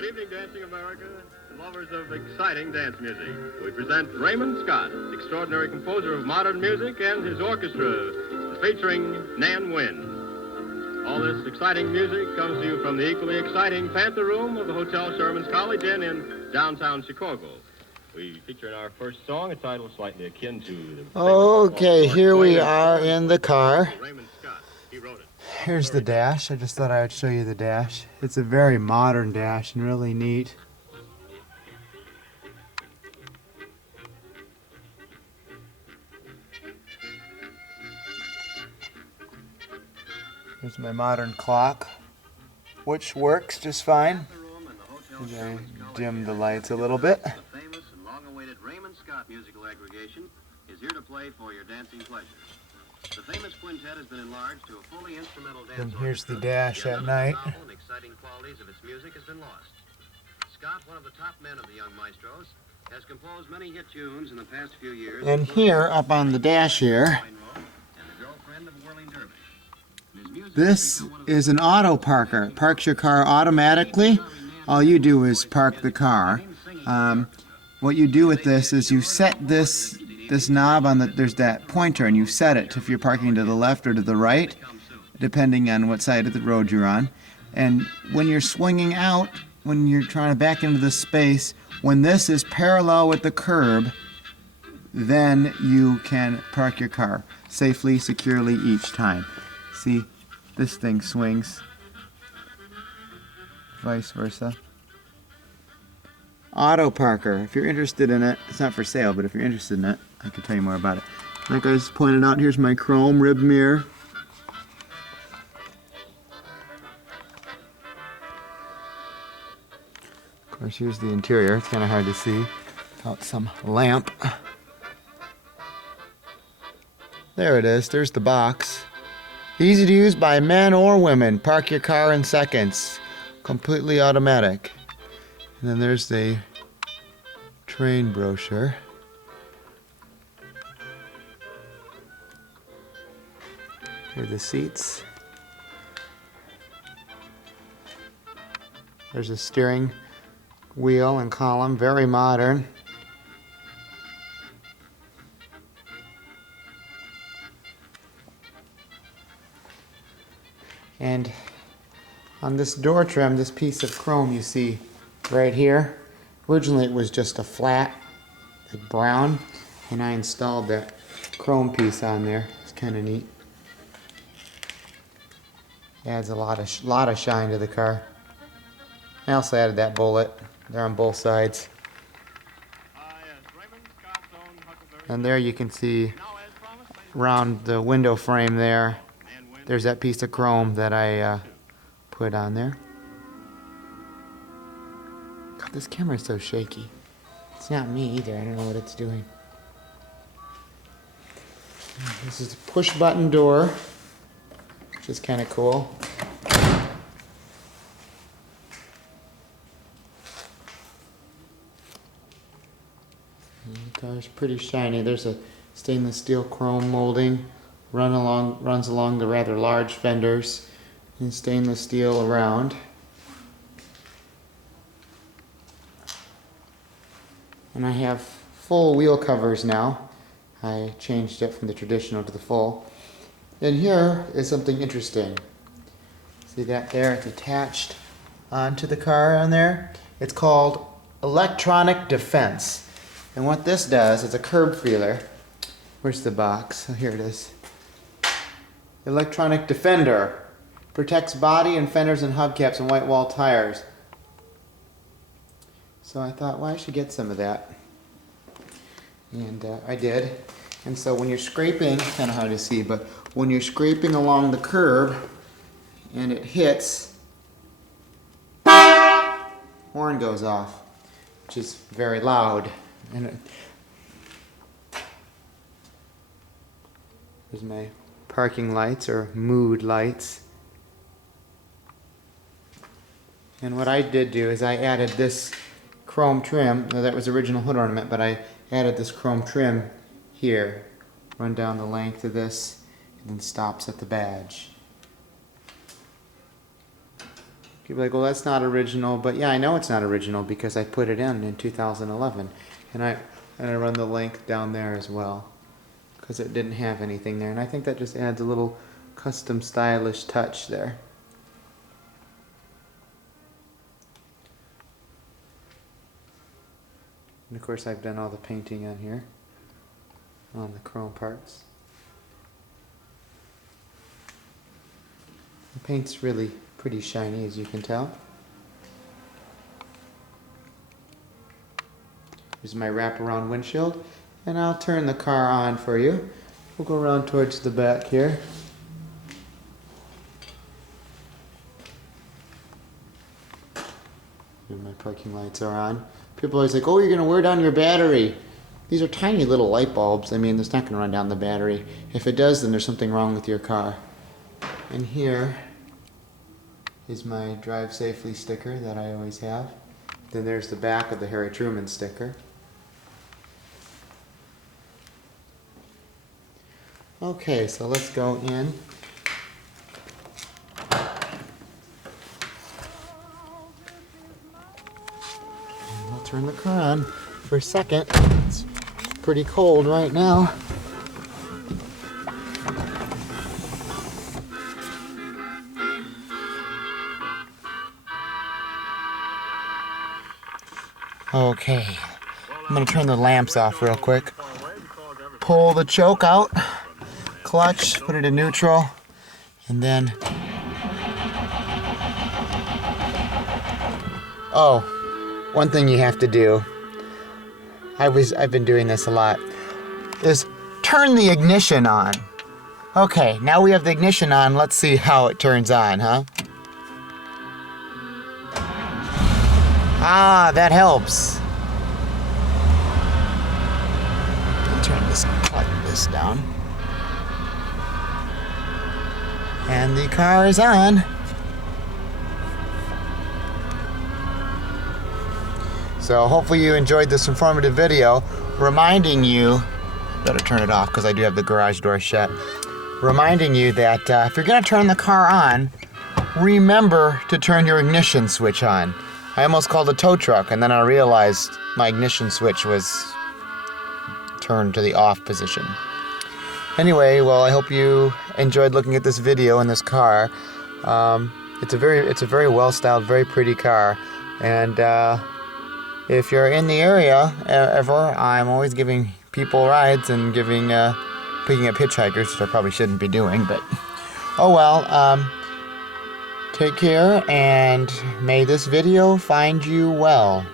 Good evening, Dancing America, and lovers of exciting dance music. We present Raymond Scott, extraordinary composer of modern music, and his orchestra featuring Nan Wynn. All this exciting music comes to you from the equally exciting Panther Room of the Hotel Sherman's College Inn in downtown Chicago. We feature in our first song a title slightly akin to the... Okay, here we are in the car. Raymond Scott, he wrote it. Here's the dash. I just thought I would show you the dash. It's a very modern dash and really neat. Here's my modern clock, which works just fine. I dim the lights a little bit. The famous and long-awaited Raymond Scott musical aggregation is here to play for your dancing pleasures. The famous quintet has been enlarged to a fully instrumental dance. And here's the dash at night. The novel and exciting qualities of its music has been lost. Scott, one of the top men of the young maestros, has composed many hit tunes in the past few years. And here, up on the dash here, this is an auto parker. Parks your car automatically. All you do is park the car. What you do with this is you set this knob on there's that pointer, and you set it if you're parking to the left or to the right, depending on what side of the road you're on. And when you're swinging out, when you're trying to back into the space, when this is parallel with the curb, then you can park your car safely, securely each time. See, this thing swings, vice versa. Auto parker. If you're interested in it, it's not for sale, but if you're interested in it, I can tell you more about it. Like I just pointed out, here's my chrome rib mirror. Of course, here's the interior. It's kind of hard to see without some lamp. There it is. There's the box. Easy to use by men or women. Park your car in seconds. Completely automatic. And then there's the train brochure. Here are the seats. There's a steering wheel and column, very modern. And on this door trim, this piece of chrome you see right here, originally it was just a flat, like brown, and I installed that chrome piece on there. It's kind of neat. Adds a lot of shine to the car. I also added that bullet. They're on both sides. And there you can see around the window frame there, there's that piece of chrome that I put on there. God, this camera is so shaky. It's not me either. I don't know what it's doing. This is a push button door, which is kind of cool. The car's pretty shiny. There's a stainless steel chrome molding runs along the rather large fenders, and stainless steel around. And I have full wheel covers now. I changed it from the traditional to the full. And here is something interesting. See that there? It's attached onto the car on there. It's called electronic defense. And what this does, it's a curb feeler. Where's the box? Oh, here it is. Electronic defender. Protects body and fenders and hubcaps and white wall tires. So I thought, well, I should get some of that. And I did. And so when you're scraping, it's kind of hard to see, but when you're scraping along the curb and it hits, horn goes off, which is very loud. And there's my parking lights, or mood lights. And what I did do is I added this chrome trim. Now that was original hood ornament, but I added this chrome trim here. Run down the length of this, and then stops at the badge. People are like, well, that's not original, but yeah, I know it's not original because I put it in 2011, and I run the link down there as well because it didn't have anything there, and I think that just adds a little custom stylish touch there. And of course, I've done all the painting on here on the chrome parts. The paint's really pretty shiny, as you can tell. Here's my wraparound windshield, and I'll turn the car on for you. We'll go around towards the back here. And my parking lights are on. People are always like, oh, you're going to wear down your battery. These are tiny little light bulbs. I mean, it's not going to run down the battery. If it does, then there's something wrong with your car. And here is my Drive Safely sticker that I always have. Then there's the back of the Harry Truman sticker. Okay, so let's go in. And we'll turn the car on for a second. It's pretty cold right now. Okay, I'm going to turn the lamps off real quick. Pull the choke out, clutch, put it in neutral, and then... Oh, one thing you have to do, I've been doing this a lot, is turn the ignition on. Okay, now we have the ignition on, let's see how it turns on, huh? Ah, that helps. Turn this down. And the car is on. So hopefully you enjoyed this informative video reminding you, better turn it off because I do have the garage door shut, reminding you that if you're going to turn the car on, remember to turn your ignition switch on. I almost called a tow truck, and then I realized my ignition switch was turned to the off position. Anyway, well, I hope you enjoyed looking at this video in this car. It's a very well-styled, very pretty car, and if you're in the area ever, I'm always giving people rides and picking up hitchhikers, which I probably shouldn't be doing, but oh well. Take care, and may this video find you well.